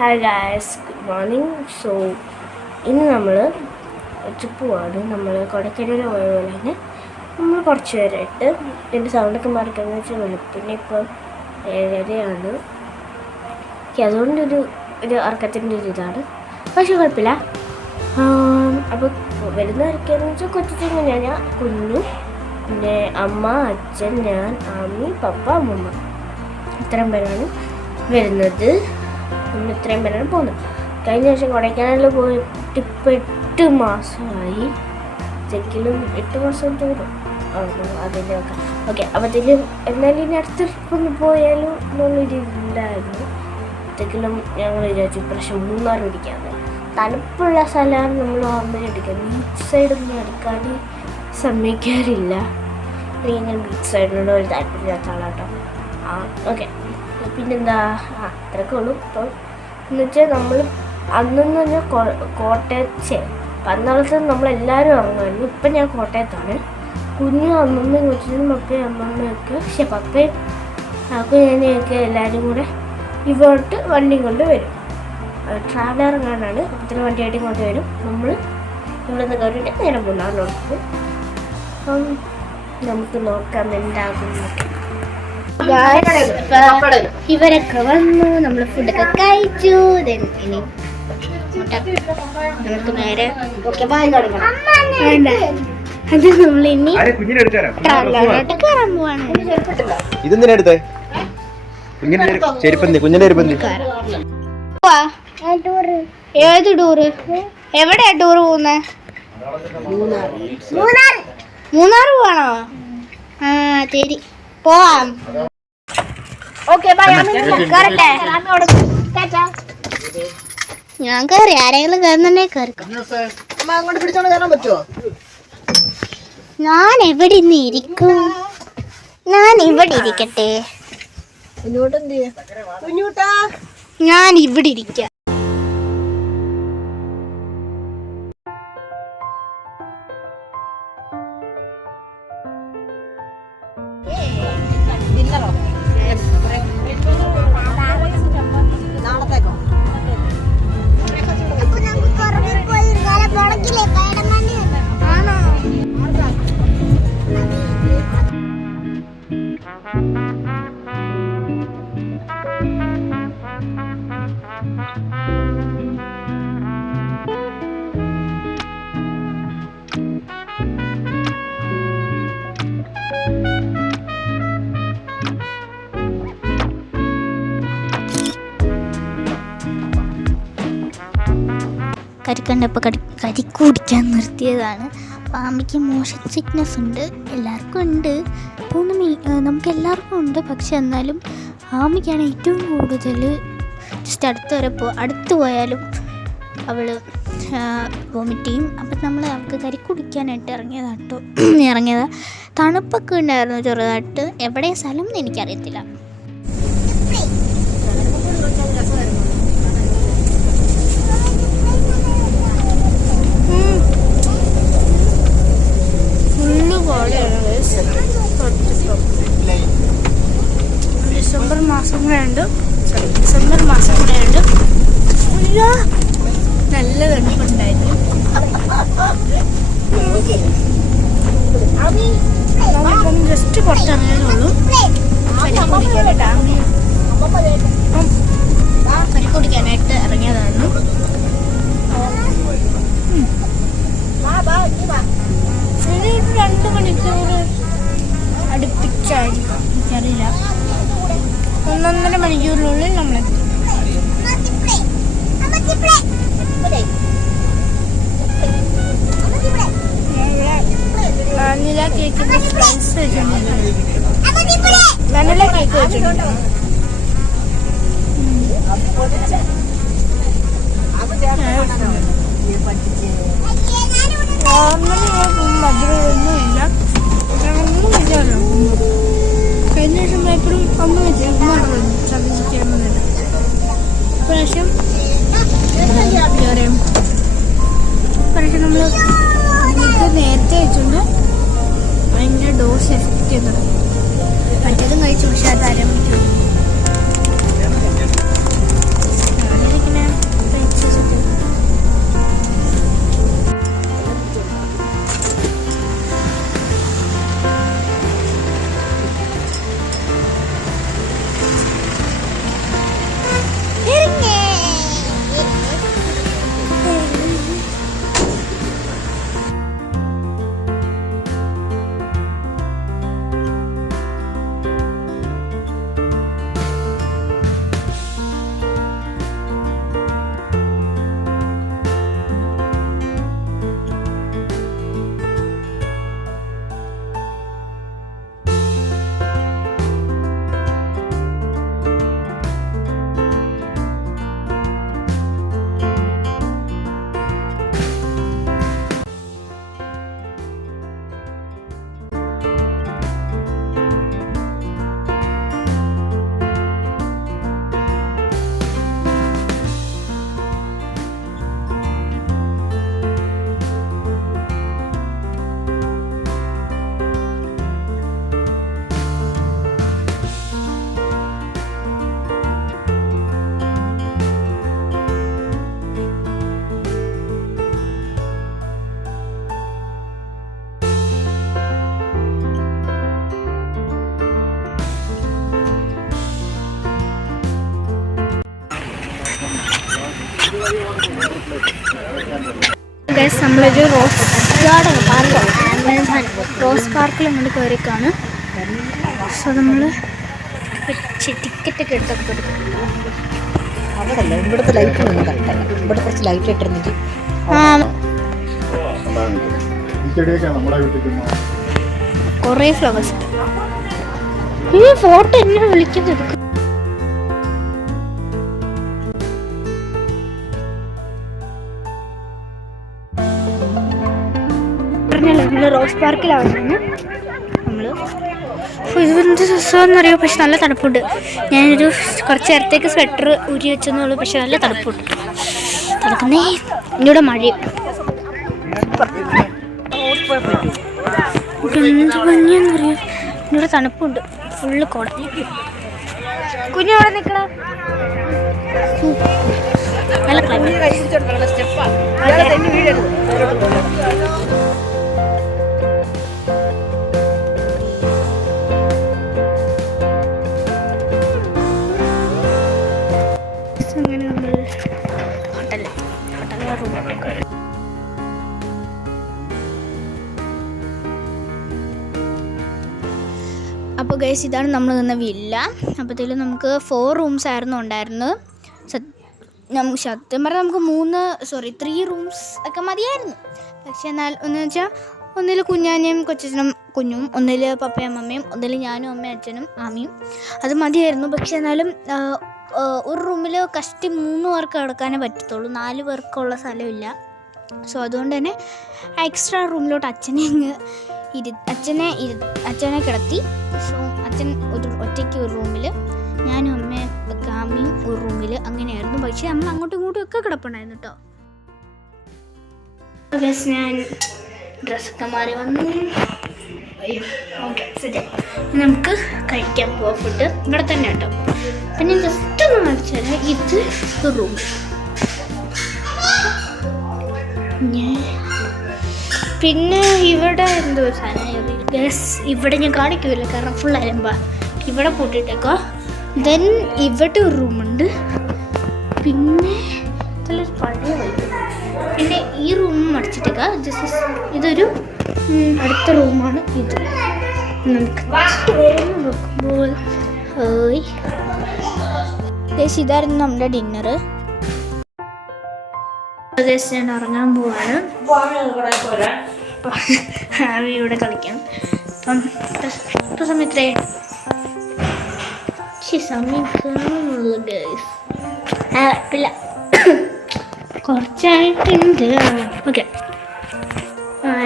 Hi guys, good morning. So ഇന്ന് നമ്മൾ trip പോവാണ്. നമ്മൾ കൊടൈക്കനാൽ പോയ പോലെ തന്നെ നമ്മൾ കുറച്ച് പേരായിട്ട് എൻ്റെ സൗണ്ടൊക്കെ മാറിക്കാന്ന് വെച്ചാൽ വെളുപ്പിനെ ഇപ്പോൾ 7:30 അതുകൊണ്ടൊരു ഉറക്കത്തിൻ്റെ ഒരു ഇതാണ്. പക്ഷെ കുഴപ്പമില്ല. അപ്പോൾ വരുന്നവരൊക്കെയെന്ന് വെച്ചാൽ കൊച്ചു ഞാൻ കുഞ്ഞു, പിന്നെ അമ്മ, അച്ഛൻ, ഞാൻ, ആമി, പപ്പ, അമ്മമ്മ, ഇത്രയും പേരാണ് വരുന്നത്. നമ്മൾ ഇത്രയും പേരാണ് പോകുന്നത്. കഴിഞ്ഞ വർഷം കൊടൈക്കനാലിൽ പോയിട്ട് ഇപ്പോൾ 8 മാസമായി. ശരിക്കും 8 മാസം തോന്നും അതിൻ്റെ ഒക്കെ. ഓക്കെ, അപ്പോഴത്തേക്കും എന്നാലും ഇനി അടുത്ത ട്രിപ്പൊന്ന് പോയാലും എന്നുള്ളൊരു ഇല്ലായിരുന്നു. അപ്പോഴത്തേക്കും ഞങ്ങൾ വിചാരിച്ചു ഇപ്രാവശ്യം മൂന്നാർ പിടിക്കാതെ. തണുപ്പുള്ള സ്ഥലമാണ് നമ്മൾ ഓർമ്മ എടുക്കുക. ബീച്ച് സൈഡൊന്നും എടുക്കാൻ സമ്മതിക്കാറില്ല. അല്ലെങ്കിൽ ഞാൻ ബീച്ച് സൈഡിനോട് ഒരു താല്പര്യമില്ലാത്ത ആളാട്ടോ. ഓക്കെ, പിന്നെന്താ അത്രയൊക്കെ ഉള്ളൂ. അപ്പോൾ എന്ന് വെച്ചാൽ നമ്മൾ അന്നെന്ന് പറഞ്ഞാൽ കോട്ടയത്തെ പന്നാളത്ത് നമ്മളെല്ലാവരും ഇറങ്ങുമായിരുന്നു. ഇപ്പം ഞാൻ കോട്ടയത്താണ്. കുഞ്ഞും അമ്മമ്മയും കൊച്ചിനും പപ്പയും അമ്മമ്മയൊക്കെ, പക്ഷെ പപ്പയും ആക്കും ഞാനെയൊക്കെ എല്ലാവരും കൂടെ ഇവിടോട്ട് വണ്ടിയും കൊണ്ട് വരും. ട്രാവലർ എങ്ങാണ്ടാണ്. അപ്പത്തിന് വണ്ടിയായിട്ടും കൊണ്ട് വരും. നമ്മൾ ഇവിടെ നിന്ന് കയറിയിട്ട് നേരെ മൂന്നാറിലോട്ട്. അപ്പം നമുക്ക് നോക്കാം എന്താകുന്നൊക്കെ. ഇവരൊക്കെ വന്നു, നമ്മൾ ഫുഡൊക്കെ കഴിച്ചു. ഇനി നമുക്ക് നേരെ അത് നമ്മൾ ഇനി ട്രാവലറിലോട്ട് കയറാൻ പോവാണ്. ഇതെന്തിനെടുത്തേ? ഏത് ടൂറ്? എവിടെയാ ടൂറ് പോകുന്നേ? മൂന്നാർ പോവാണോ? ശരി, പോവാം. ഞാൻ കയറി, ആരെങ്കിലും കയറുന്നുണ്ടേ കയറിക്കോ. ഞാൻ എവിടെ ഇരിക്കും? ഞാൻ ഇവിടെ ഇരിക്കട്ടെ. ഞാൻ ഇവിടെ ഇരിക്കാം. കരിക്കണ്ടപ്പോൾ കരിക്ക് കുടിക്കാൻ നിർത്തിയതാണ്. അപ്പോൾ അമ്മയ്ക്ക് മോഷൻ സിക്നെസ് ഉണ്ട്, എല്ലാവർക്കും ഉണ്ട്. അപ്പോൾ നമുക്ക് എല്ലാവർക്കും ഉണ്ട്. പക്ഷെ എന്നാലും ആമയ്ക്കാണ് ഏറ്റവും കൂടുതൽ. ജസ്റ്റ് അടുത്ത് പോയാലും അവൾ വോമിറ്റ് ചെയ്യും. അപ്പം നമ്മൾ അവൾക്ക് കരിക്ക് കുടിക്കാനായിട്ട് ഇറങ്ങിയതാണ്. തണുപ്പൊക്കെ ഉണ്ടായിരുന്നു ചെറുതായിട്ട്. എവിടെ സ്ഥലം എന്ന് എനിക്കറിയത്തില്ല. ഡിസംബർ മാസം കൂടെ ഉണ്ട്. നല്ല തണുപ്പുണ്ടായിരുന്നു. നമ്മളിപ്പം ജസ്റ്റ് പുറത്തിറങ്ങിയതുള്ളൂ. കരിക്ക് കുടിക്കാനായിട്ട് ഇറങ്ങിയതാണ്. ഒരു 2 മണിക്കൂർ അടുപ്പിച്ചായിരിക്കും, എനിക്കറിയില്ല. 1.5 മണിക്കൂറിനുള്ളിൽ നമ്മളെത്തും. വാനില കേക്കിന്റെ സ്ലൈസ് വെച്ചിട്ടുണ്ട്. വാനില കേക്ക് വെച്ചിട്ടുണ്ട്. മധുരമൊന്നും ഇല്ല. ഒന്നും ഇല്ലല്ലോ. കഴിഞ്ഞ വർഷം എപ്പോഴും ഒന്നും വെച്ചിരുന്നു ചതിച്ചിരിക്കുന്നില്ല. ഇപ്രാവശ്യം നമ്മൾ നേരത്തെ വെച്ചുകൊണ്ട് അതിൻ്റെ ഡോസ് എഫക്റ്റ് ചെയ്യുന്നത്. മറ്റേതും കഴിച്ചു, പക്ഷെ അത് അരമണിക്കൂർ നമ്മളൊരു റോസ് ഗാർഡൻ പാർക്കാണ്, റോസ് പാർക്കിൽ അങ്ങോട്ട് കയറിക്കാണ്. സോ നമ്മൾ ടിക്കറ്റൊക്കെ എടുത്തൊക്കെ കൊടുക്കും. അവിടെയല്ല, ഇവിടുത്തെ ലൈറ്റ് ഒന്നും കറക്റ്റല്ല. ഇവിടെ കുറച്ച് ലൈറ്റ് ഇട്ടിരുന്നെങ്കിൽ കുറേ ഫ്ലവേഴ്സ് ഉണ്ട്. ഈ ഫോട്ടോ എന്നെ വിളിക്കുന്നത് നമ്മൾ റോസ് പാർക്കിലാണ് നമ്മൾ. ഇതെന്ത് രസമാണെന്നറിയോ, പക്ഷെ നല്ല തണുപ്പുണ്ട്. ഞാനൊരു കുറച്ച് നേരത്തേക്ക് സ്വെറ്റർ ഊരി വെച്ചെന്നുള്ളൂ, പക്ഷെ നല്ല തണുപ്പുണ്ട്. തണുക്കുന്നേ ഇന്നിവിടെ മഴയും. എന്ത് ഭംഗിയാണെന്നറിയോ, ഇന്നിവിടെ തണുപ്പുണ്ട്, ഫുള്ള് കോട. കുഞ്ഞവിടെ നിൽക്കണ നല്ല ക്ലൈമറ്റ്. അങ്ങനെ നമ്മൾ ഹോട്ടലിൽ റൂമൊക്കെ. അപ്പോൾ ഗൈസ് ഇതാണ് നമ്മൾ നിന്ന വില്ല. അപ്പോഴത്തേലും നമുക്ക് 4 റൂംസ് ആയിരുന്നു ഉണ്ടായിരുന്നത്. സത്യം പറഞ്ഞാൽ നമുക്ക് 3 റൂംസ് ഒക്കെ മതിയായിരുന്നു. പക്ഷെ എന്നാൽ എന്ന് വെച്ചാൽ ഒന്നിൽ കുഞ്ഞാഞ്ഞയും കൊച്ചനും കുഞ്ഞും, ഒന്നിൽ പപ്പയും അമ്മയും, ഒന്നിൽ ഞാനും അമ്മയും അച്ഛനും ആമിയും, അത് മതിയായിരുന്നു. പക്ഷെ എന്നാലും ഒരു റൂമിൽ കഷ്ടി 3 പേർക്ക് കിടക്കാനേ പറ്റത്തുള്ളൂ, 4 പേർക്കുള്ള സ്ഥലമില്ല. സോ അതുകൊണ്ട് തന്നെ എക്സ്ട്രാ റൂമിലോട്ട് അച്ഛനെ കിടത്തി. സോ അച്ഛൻ ഒറ്റയ്ക്ക് ഒരു റൂമിൽ, ഞാനും അമ്മയും ആമിയും ഒരു റൂമിൽ, അങ്ങനെയായിരുന്നു. പക്ഷേ നമ്മൾ അങ്ങോട്ടും ഇങ്ങോട്ടും ഒക്കെ കിടപ്പുണ്ടായിരുന്നു കേട്ടോ. ഞാൻ ഡ്രസ്സൊക്കെ മാറി വന്നു. ഓക്കെ, ശരി, നമുക്ക് കഴിക്കാൻ പോവാം. ഫുഡ് ഇവിടെ തന്നെ കേട്ടോ. പിന്നെ ജസ്റ്റ് ഒന്ന് കാണിച്ചാൽ ഇത് റൂം. പിന്നെ ഇവിടെ എന്തോ സാധനം ഗ്യാസ് ഇവിടെ ഞാൻ കാണിക്കില്ല, കാരണം ഫുൾ അലമ്പാ. ഇവിടെ പൂട്ടിട്ടേക്കോ. ദെൻ ഇവിടെ ഒരു റൂമുണ്ട്. പിന്നെ നല്ലൊരു പഴയ വൈകി. പിന്നെ ഈ റൂമും അടച്ചിട്ടേക്ക. ഇതൊരു അടുത്ത റൂമാണ് ഇത്. നമുക്ക് നോക്കുമ്പോൾ ഇതായിരുന്നു നമ്മുടെ ഡിന്നറ്. ഞാൻ ഉറങ്ങാൻ പോവാണ്. ഹാവി ഇവിടെ കളിക്കാം. അപ്പം ഇപ്പം സമയത്തേ സമയം കാണുന്നുള്ളൂ ഗൈസ്. ഇല്ല, കുറച്ചായിട്ടുണ്ട്. ഓക്കെ,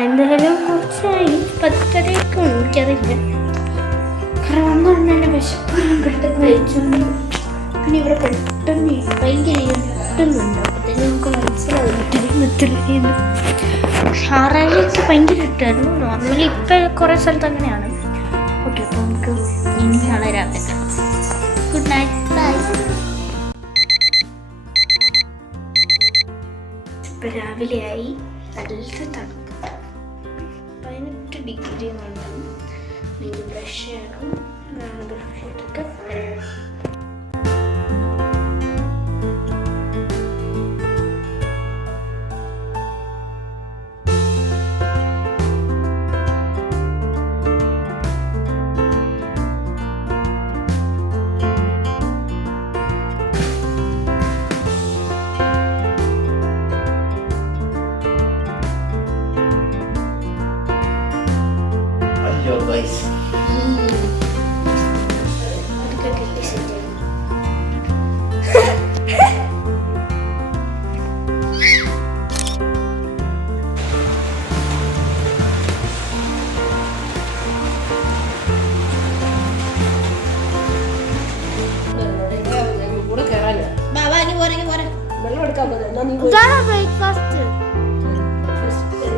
എന്തായാലും കുറച്ചായി. 10:30 എനിക്കറിയില്ല. കാരണം വന്നുകൊണ്ട് തന്നെ വിശപ്പെല്ലാം പെട്ടെന്ന് കഴിച്ചോണ്ട്. പിന്നെ ഇവിടെ പെട്ടെന്ന് ഭയങ്കര ഇട്ടുന്നുണ്ട്. അപ്പോഴത്തേക്ക് നമുക്ക് മനസ്സിലാവുന്നു. ഞായറാഴ്ച ഭയങ്കര ഇട്ടായിരുന്നു. നോർമലി ഇപ്പം കുറേ സ്ഥലത്ത് അങ്ങനെയാണ്. ഓക്കെ, അപ്പോൾ നമുക്ക് ഇനി നാളെ രാവിലെ കാണാം. Good night, bye. ഇപ്പം രാവിലെയായി, നല്ല തണുപ്പ്, 18 ഡിഗ്രി എന്നുണ്ട്. നിങ്ങൾ ബ്രഷ് ചെയ്യണം. ബ്രഷ് ചെയ്തിട്ട്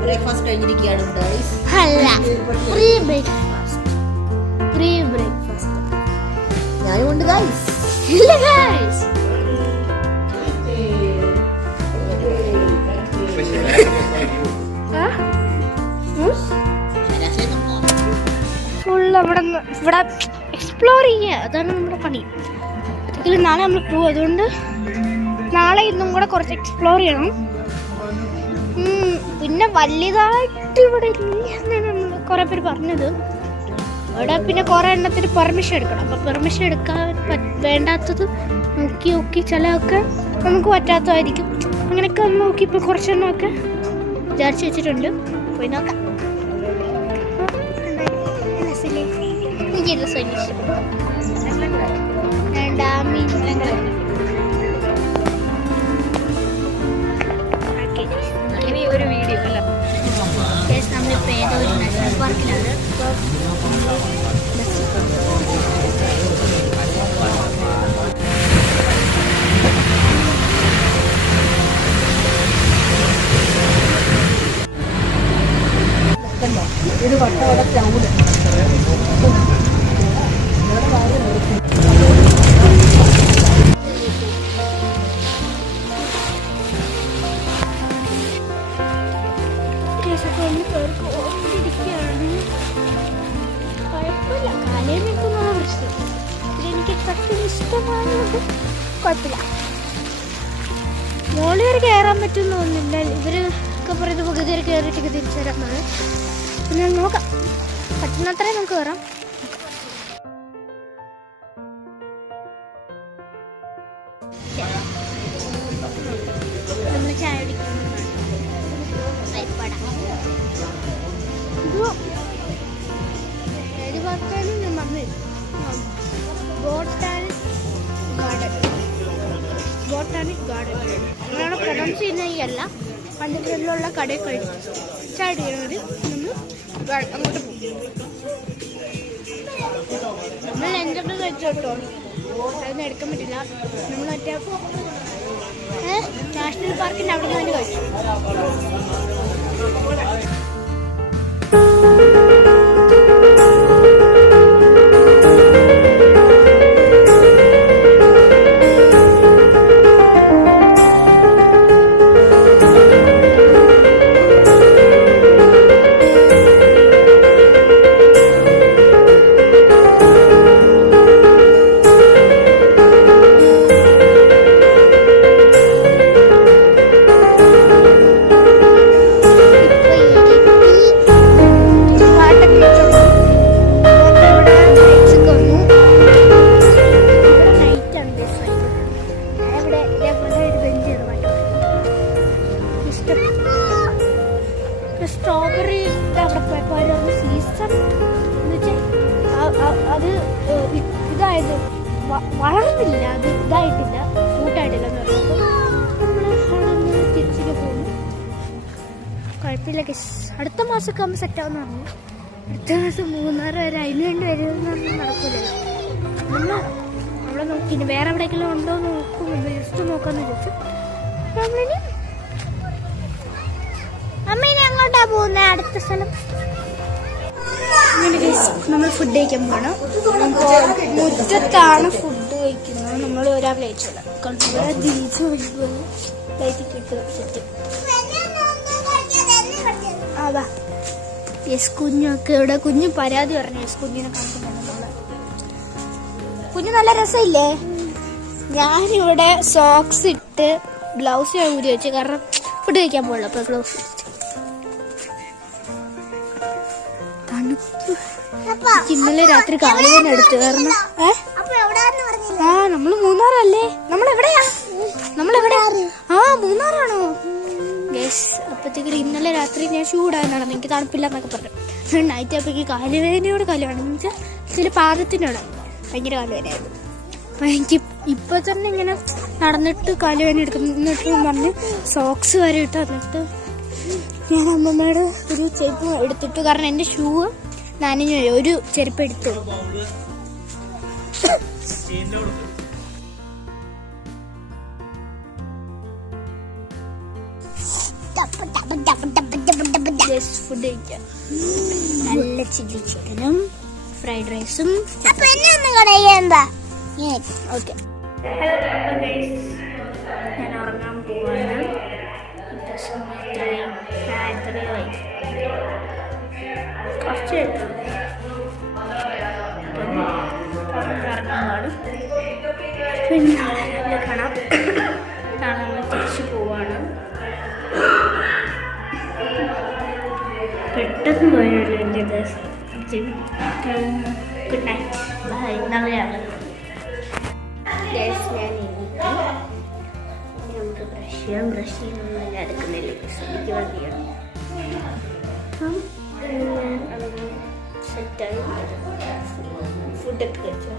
ബ്രേക്ക്ഫാസ്റ്റ് കഴിഞ്ഞിരിക്കുകയാണ്. ഞാനും ഉണ്ട് ഗൈസ്. ഫുൾ ഇവിടെ എക്സ്പ്ലോർ ചെയ്യുക, അതാണ് നമ്മുടെ പണി. നാളെ നമ്മൾ പോകും. അതുകൊണ്ട് നാളെ ഇന്നും കൂടെ കുറച്ച് എക്സ്പ്ലോർ ചെയ്യണം. പിന്നെ വലുതായിട്ട് ഇവിടെ ഇല്ല എന്നാണ് കുറെ പേര് പറഞ്ഞത്. അവിടെ പിന്നെ കുറെ എണ്ണത്തിന് പെർമിഷൻ എടുക്കണം. അപ്പം പെർമിഷൻ എടുക്കാൻ വേണ്ടാത്തത് നോക്കി ചിലതൊക്കെ നമുക്ക് പറ്റാത്തതായിരിക്കും. അങ്ങനെയൊക്കെ ഒന്ന് നോക്കി ഇപ്പോൾ കുറച്ചെണ്ണമൊക്കെ വിചാരിച്ച് വെച്ചിട്ടുണ്ട്. പോയി നോക്കാം. എനിക്ക് രസം ഡാമിൽ ഒരു വീഡിയോ അല്ല. നമ്മളിപ്പോൾ ഏതോ ഒരു നാഷണൽ പാർക്കിലാണ്. ഇത് വട്ടവട ടൗണ്. കുഴപ്പമില്ല, കാലയിൽ നിൽക്കുന്നതാണ് പ്രശ്നം. എനിക്ക് സത്യം ഇഷ്ടമായത് കുഴപ്പമില്ല. മോളിൽ വരെ കയറാൻ പറ്റുമെന്ന് തോന്നുന്നില്ല. ഇവരൊക്കെ പറയുന്നത് പകുതി വരെ കയറിയിട്ടൊക്കെ തിരിച്ചു വരാമെന്നാണ്. പിന്നെ നോക്കാം, പറ്റുന്നത്രയും നമുക്ക് കയറാം. നമ്മൾ ചായ ബോട്ടാനിക് ഗാർഡൻ അങ്ങനെയാണ് പ്രൊനൗൺസ് ചെയ്യുന്നതല്ല. പണ്ടിലുള്ള കടയിൽ കഴിച്ച് ചായ ചെയ്യുന്നത് നമ്മൾ അങ്ങോട്ട് പോകും. നമ്മൾ എന്തൊക്കെ കഴിച്ചു കേട്ടോ, അതൊന്നും എടുക്കാൻ പറ്റില്ല. നമ്മൾ മറ്റേ നാഷണൽ പാർക്കിൻ്റെ അവിടെ നിന്ന് തന്നെ കഴിച്ചു. സ്ട്രോബെറി അവിടെ പോയപ്പോൾ സീസൺ എന്ന് വെച്ചാൽ അത് ഇതായത് വളർന്നില്ല, അത് ഇതായിട്ടില്ല, ഫ്രൂട്ടായിട്ടില്ല എന്ന് പറയുമ്പോൾ നമ്മൾ അവിടെ നിന്ന് തിരിച്ചിട്ട് പോകുന്നു. കുഴപ്പമില്ല. അടുത്ത മാസമൊക്കെ ആകുമ്പോൾ സെറ്റാവെന്ന് പറഞ്ഞു. അടുത്ത മാസം 3 വരെ അതിന് വേണ്ടി വരുമെന്ന് പറഞ്ഞാൽ നടക്കില്ലല്ലോ. നമ്മൾ അവിടെ നോക്കി വേറെ എവിടെയെങ്കിലും ഉണ്ടോ എന്ന് നോക്കുമ്പോൾ ജസ്റ്റ് നോക്കാമെന്ന് വിചാരിച്ചു. നമ്മളിനി അമ്മേനെ അങ്ങോട്ടാ പോകുന്നത്, അടുത്ത സ്ഥലം. നമ്മൾ ഫുഡ് കഴിക്കാൻ പോകണം. മുറ്റത്താണ് ഫുഡ് കഴിക്കുന്നത്. നമ്മൾ ഒരാ പ്ലേറ്റ് തിരിച്ചു പ്ലേറ്റ് കിട്ടും സെറ്റ്. അതാ യെസ് കുഞ്ഞൊക്കെ ഇവിടെ. കുഞ്ഞ് പരാതി പറഞ്ഞു യെസ് കുഞ്ഞിനെ കാണിക്കുന്നുണ്ട്. കുഞ്ഞ് നല്ല രസമില്ലേ? ഞാനിവിടെ സോക്സ് ഇട്ട് ഗ്ലൗസ് ഞാൻ ഊരി വെച്ചു, കാരണം ഫുഡ് കഴിക്കാൻ പോകണം. അപ്പൊ ഗ്ലൗസ് തണുപ്പ്. ഇന്നലെ രാത്രി കാലുവേദന എടുത്തു. കാരണം നമ്മള് മൂന്നാറല്ലേ? നമ്മളെവിടെയാ? മൂന്നാറാണോ? യെസ്. അപ്പത്തേക്ക് ഇന്നലെ രാത്രി ഞാൻ ഷൂടായി നടന്നു. എനിക്ക് തണുപ്പില്ല എന്നൊക്കെ പറഞ്ഞു. നൈറ്റ് ആയപ്പോഴേക്ക് കാലുവേദനയോട് കാലുവേദന എന്ന് വെച്ചാൽ ചില പാദത്തിനോട് ഭയങ്കര കാലുവേദനയായിരുന്നു. അപ്പൊ എനിക്ക് ഇപ്പൊ തന്നെ ഇങ്ങനെ നടന്നിട്ട് കാലുവേദന എടുക്കുന്നിട്ട് പറഞ്ഞ് സോക്സ് വരെ ഇട്ട് വന്നിട്ട് ഞാൻ അമ്മമ്മയുടെ ഒരു ചെരുപ്പ് എടുത്തിട്ടു. കാരണം എൻ്റെ ഷൂ നനഞ്ഞു, ഒരു ചെരുപ്പ് എടുത്തു. ഫുഡ് കഴിക്കാം. നല്ല ചില്ലി ചിക്കനും ഫ്രൈഡ് റൈസും. ഓക്കെ. ഞാൻ ഉറങ്ങാൻ പോവാണ്. കുറച്ച് ഇറങ്ങാണ്. പിന്നെ കാണാം. നാളെ നമ്മൾ തിരിച്ചു പോവാണ്. പെട്ടെന്ന് പോയല്ലോ എൻ്റെ ദിവസം. Good night, bye. നാളെയാണ് ഞാൻ നമുക്ക് ബ്രഷ് ചെയ്യാം. ബ്രഷ് ചെയ്യുന്ന ഞാൻ എടുക്കുന്നില്ല, എനിക്ക് മതിയാണ്. അപ്പം ഞാൻ അങ്ങനെ സെറ്റായി ഫുഡൊക്കെ കഴിച്ചു.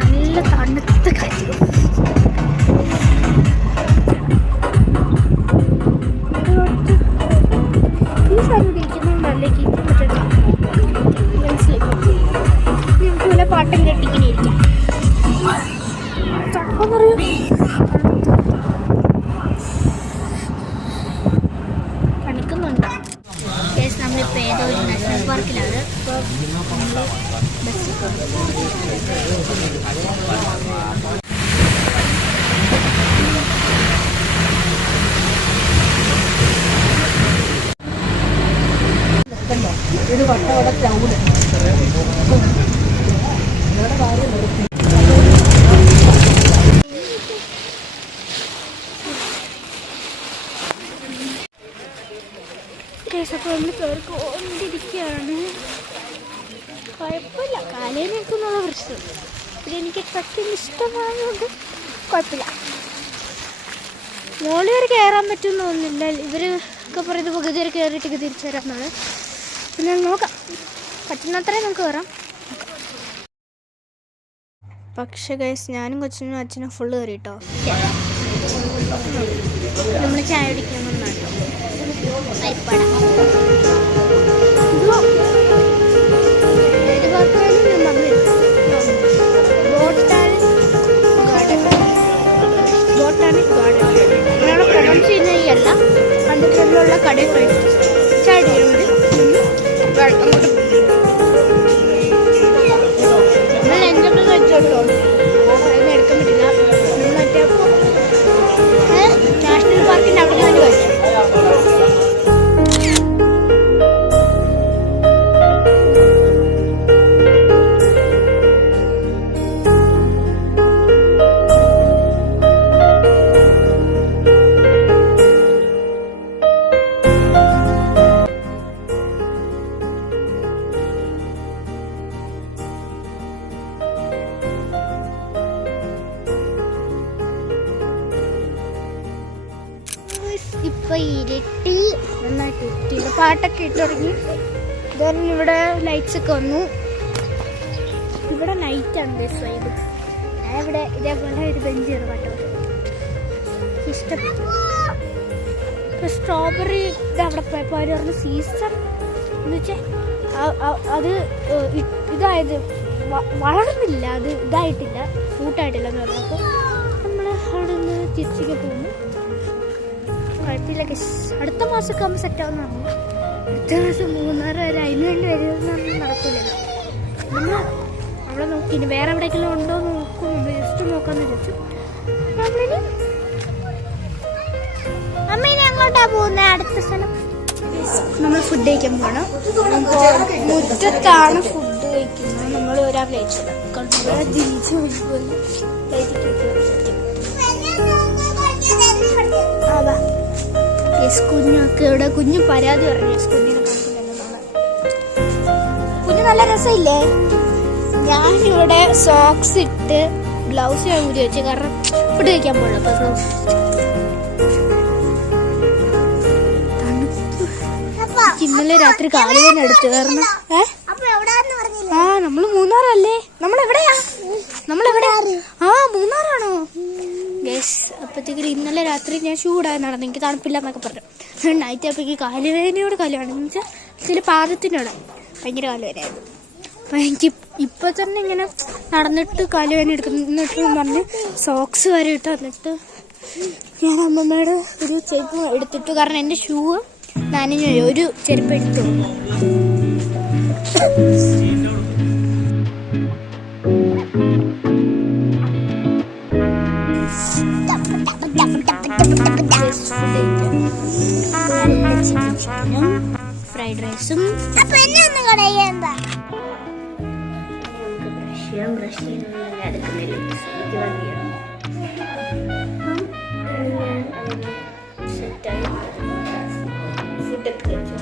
നല്ല തണുത്ത കാറ്റ്. ഈ സാധനം ഇരിക്കുന്നുണ്ടല്ലേക്ക് മനസ്സിലാക്കി നമുക്ക് വല്ല പാട്ടും കെട്ടിങ്ങനെ ഇരിക്കാം. ചപ്പം പറയൂ. തണുക്കുന്നുണ്ട്. നമ്മളിപ്പോൾ ഏതോ ഒരു നാഷണൽ പാർക്കിലാണ്. ഇപ്പോൾ നമ്മൾ ബസ്സിൽ ഇത് വട്ടവട ക്രൗഡ് അപ്പോൾ നമ്മൾ കയറിക്കൊണ്ടിരിക്കുകയാണ്. കുഴപ്പമില്ല, കാലേ നിൽക്കുന്നുള്ള പ്രശ്നം. പിന്നെ എനിക്ക് ട്രക്കിങ് ഇഷ്ടമായതുകൊണ്ട് കുഴപ്പമില്ല. മോളിൽ വരെ കയറാൻ പറ്റുമെന്ന് തോന്നുന്നില്ല. ഇവരൊക്കെ പറയുന്നത് പകുതി വരെ കയറിയിട്ടൊക്കെ തിരിച്ചു വരാമെന്നാണ്. പിന്നെ നോക്കാം, പറ്റുന്നത്രയും നമുക്ക് കയറാം. പക്ഷേ ഗൈസ്, ഞാനും കൊച്ചിനും അച്ഛനും ഫുള്ള് കയറിയിട്ടോ. നമ്മൾ ചായ കുടിക്കാമെന്നാണ്. അല്ല പണ്ടത്തിലുള്ള കടയിൽ പോയിട്ട് ചായ കുടിക്കുന്നത് അങ്ങോട്ട് നമ്മൾ എന്തൊക്കെ കഴിച്ചോട്ടോ അതൊന്നും എടുക്കാൻ പറ്റില്ല. നമ്മൾ മറ്റേ നാഷണൽ പാർക്കിൻ്റെ അവിടെ നിന്ന് കഴിച്ചു. ഇപ്പൊ ഇരുട്ടി നന്നായിട്ട് ഇരുട്ടി. പാട്ടൊക്കെ ഇട്ട് തുടങ്ങി. ഇതായാലും ഇവിടെ ലൈറ്റ്സ് ഒക്കെ വന്നു. ഇവിടെ നൈറ്റാണ് വൈബ്. ഞാനിവിടെ ഇതേപോലെ ഒരു ബെഞ്ച് ചെയ്ത് പാട്ടോ ഇഷ്ടപ്പെട്ടു. സ്ട്രോബെറി ഇത് അവിടെ പോയപ്പോൾ അവർ പറഞ്ഞ സീസൺ എന്ന് വെച്ചാൽ അത് ഇതായത് വളർന്നില്ല, അത് ഇതായിട്ടില്ല, ഫ്രൂട്ടായിട്ടില്ല എന്ന് പറഞ്ഞപ്പോൾ നമ്മൾ അവിടെ നിന്ന് തിരിച്ചൊക്കെ പോകുന്നു. കുഴപ്പമില്ല. അടുത്ത മാസമൊക്കെ ആകുമ്പോൾ സെറ്റാവുന്ന പറഞ്ഞു. അടുത്ത മാസം 3 വരെ അതിന് വേണ്ടി വരുന്നൊന്നും നടക്കില്ലല്ലോ. നമ്മൾ അവിടെ നോക്കി ഇനി വേറെ എവിടെയെങ്കിലും ഉണ്ടോ എന്ന് നോക്കും. ജസ്റ്റ് നോക്കാമെന്ന് വിചാരിച്ചു. അമ്മേനെ അങ്ങോട്ടാ പോകുന്നത് അടുത്ത സ്ഥലം. നമ്മൾ ഫുഡ് കഴിക്കാൻ പോകണം. മുറ്റത്താണ് ഫുഡ് കഴിക്കുന്നത്. നമ്മൾ ഒരാൾ കഴിച്ചത് തിരിച്ചു അതാ യെസ് കുഞ്ഞൊക്കെ ഇവിടെ കുഞ്ഞു പരാതി പറഞ്ഞു. യെസ് കുഞ്ഞിനെ കാണിക്കുന്നുണ്ടെന്നാണ്. നല്ല രസമില്ലേ? ഞാനിവിടെ സോക്സ് ഇട്ട് ഗ്ലൗസ് ഞാൻ ഊരി വെച്ചു, കാരണം ഫുഡ് കഴിക്കാൻ പോകണം. അപ്പൊ ഗ്ലൗസ് ഇന്നലെ രാത്രി കാലുവേന എടുത്തു. കാരണം നമ്മള് മൂന്നാറല്ലേ? നമ്മളെവിടെയാ? മൂന്നാറാണോ ഗൈസ്? അപ്പത്തേക്ക് ഇന്നലെ രാത്രി ഞാൻ ഷൂടായി നടന്നു, എനിക്ക് തണുപ്പില്ല എന്നൊക്കെ പറഞ്ഞു. നൈറ്റ് ആയപ്പോഴേക്ക് കാലുവേനയോട് കാലുവേന എന്ന് വെച്ചാൽ ചില പാദത്തിനോട് ഭയങ്കര കാലുവേനയായിരുന്നു. അപ്പം എനിക്ക് ഇപ്പം തന്നെ ഇങ്ങനെ നടന്നിട്ട് കാലുവേന എടുക്കുന്നിട്ട് പറഞ്ഞ് സോക്സ് വരെ ഇട്ട് വന്നിട്ട് ഞാൻ അമ്മമ്മയുടെ ഒരു ചെരുപ്പ് എടുത്തിട്ടു. കാരണം എൻ്റെ ഷൂ നനഞ്ഞു, ഒരു ചെരുപ്പ് എടുത്തു. ചിക്കനും ഫ്രൈഡ് റൈസും. ബ്രഷ് എടുക്കുന്നില്ല. സെറ്റായി ഫുഡൊക്കെ കഴിച്ചു.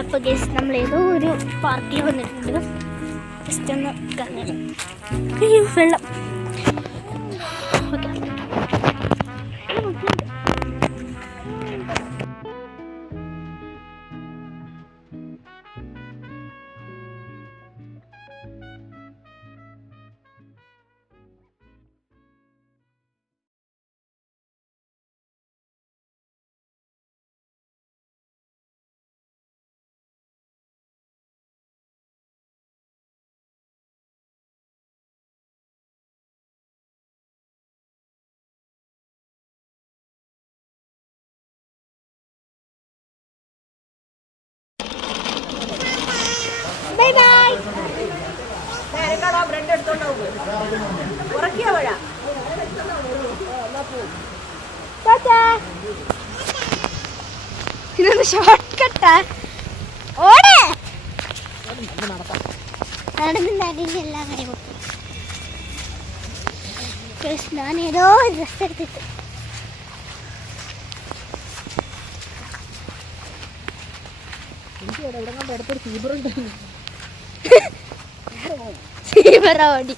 അപ്പോൾ ഗൈസ് നമ്മൾ ഏതോ ഒരു പാർക്കിൽ വന്നിട്ടുണ്ട്. ജസ്റ്റ് ഒന്ന് കറങ്ങി. അയ്യോ വെള്ളം. Okay bye bye. ഇതൊന്ന് ഷോർട്ട് കട്ടാ. ഓടേ നടന്നിട്ടുണ്ടായിരുന്നില്ല. ഞാൻ ഏതോ ഡ്രസ് എടുത്തിട്ട് ഓടി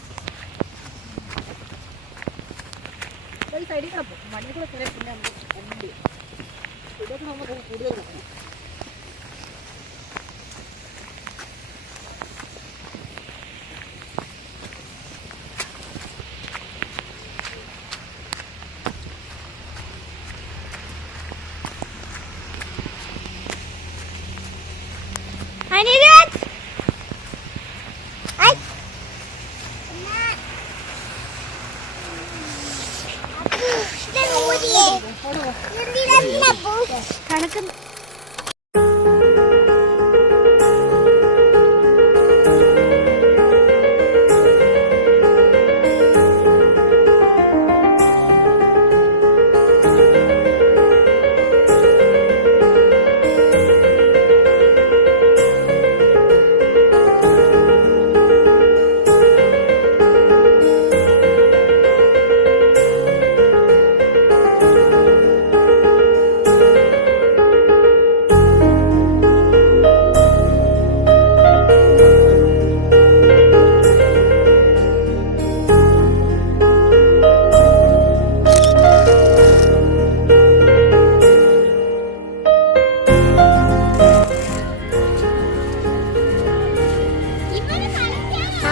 കണക്ക്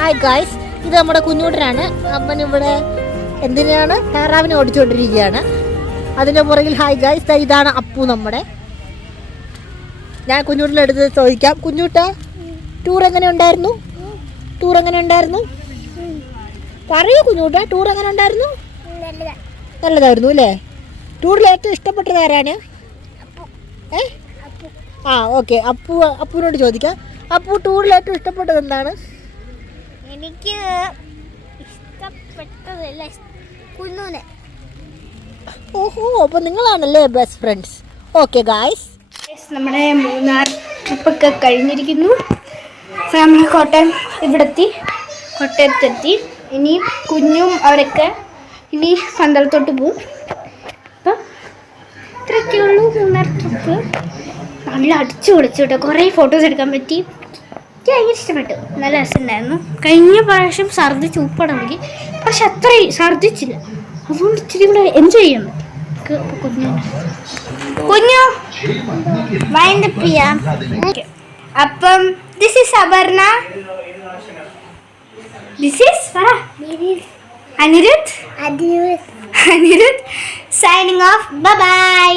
ഹായ് ഗായ്സ്, ഇത് നമ്മുടെ കുഞ്ഞൂട്ടനാണ്. അമ്മൻ ഇവിടെ എന്തിനാണ് താറാവിനെ ഓടിച്ചുകൊണ്ടിരിക്കുകയാണ്. അതിൻ്റെ പുറകിൽ ഹായ് ഗായ്സ്, ഇതാണ് അപ്പു നമ്മുടെ. ഞാൻ കുഞ്ഞൂട്ടിൻ്റെ അടുത്ത് ചോദിക്കാം, കുഞ്ഞൂട്ട ടൂർ എങ്ങനെ ഉണ്ടായിരുന്നു? പറയൂ കുഞ്ഞൂട്ട, ടൂർ എങ്ങനെ ഉണ്ടായിരുന്നു? നല്ലതായിരുന്നു അല്ലേ? ടൂറിൽ ഏറ്റവും ഇഷ്ടപ്പെട്ടത് ആരാണ്? ഓക്കെ, അപ്പുവിനോട് ചോദിക്കാം. അപ്പു, ടൂറിൽ ഏറ്റവും ഇഷ്ടപ്പെട്ടത് എന്താണ്? എനിക്ക് ഇഷ്ടപ്പെട്ടതല്ല കുഞ്ഞൂനെ. ഓഹോ, അപ്പോൾ നിങ്ങളാണല്ലേ ബെസ്റ്റ് ഫ്രണ്ട്സ്. ഓക്കെ ഗായ്സ്, നമ്മുടെ മൂന്നാർ ട്രിപ്പൊക്കെ കഴിഞ്ഞിരിക്കുന്നു. നമ്മൾ കോട്ടയത്തെത്തി. ഇനി കുഞ്ഞും അവരൊക്കെ ഇനി പന്തളത്തോട്ട് പോവും. അപ്പം ഇത്രയൊക്കെയുള്ളൂ മൂന്നാർ ട്രിപ്പ്. നല്ല അടിച്ചു പൊളിച്ചു കേട്ടോ. കുറേ ഫോട്ടോസ് എടുക്കാൻ പറ്റി. എനിക്ക് ഭയങ്കര ഇഷ്ടപ്പെട്ടു. നല്ല രസമുണ്ടായിരുന്നു. കഴിഞ്ഞ പ്രാവശ്യം ഛർദ്ദിച്ച് ഉപ്പടങ്ങി, പക്ഷെ അത്രയും ഛർദ്ദിച്ചില്ല. അതുകൊണ്ട് ഇച്ചിരി കൂടെ എൻജോയ് ചെയ്യാൻ പറ്റി. കുഞ്ഞു വൈൻഡപ്പ് ചെയ്യാം. അപ്പം this is Aparna, this is Anirudh signing off. Bye bye.